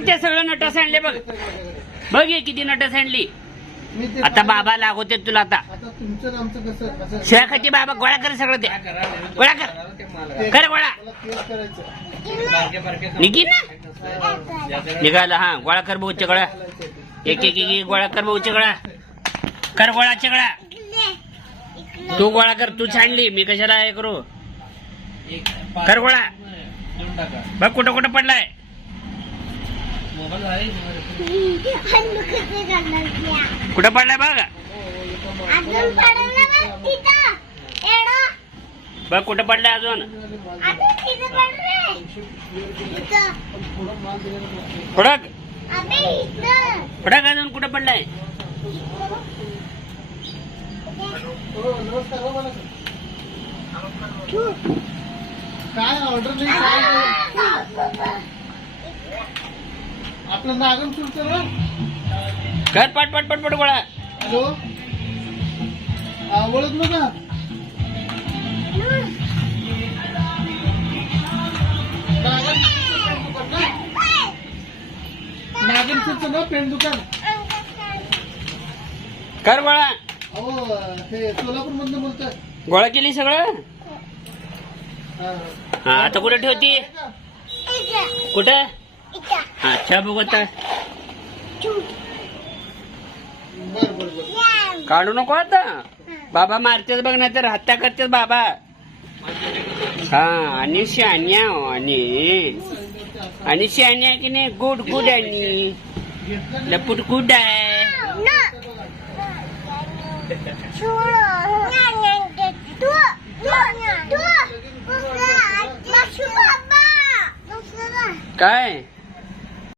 बघ ते सगळं नटस आणले बघ. बघ हे किती नटस आणली. आता बाबा लागवते तुला. आता तुमचं आमचं कसं शेखाची बाबा गोळा कर सगळं. ते गोळा कर गोळा निघी ना निघाला. हा गोळा कर भाऊ चगळा. एक एक एक गोळा कर भाऊ चगळा. कर गोळा चगळा. तू गोळा कर. तू छानली मी कशाला हे करू. कर गोळा. बघ कुठं कुठं पडलाय. कुठं पडलाय बघ. बघ कुठं पडलाय अजून. फडक फडक अजून कुठं पडलाय. काय ऑर्डर नाही. आपलं नागम सुरू कर पट पट पट पट गोळा. हॅलो ओळखलो का. नागमपूरचं ना पेन दुकान. कर गोळा. हो ते सोलापूर मधनं बोलतोय. गोळा केली सगळं. हा आता कुठे ठेवती. कुठं. हा अच्छा बघू आता. काढू नको आता. बाबा मारतेच बघ नाही तर हत्या करतेच बाबा. हा आणि शहाण्या आणि शहाण्या की नाही. गुड गुड आणि लपूट गुड आहे. काय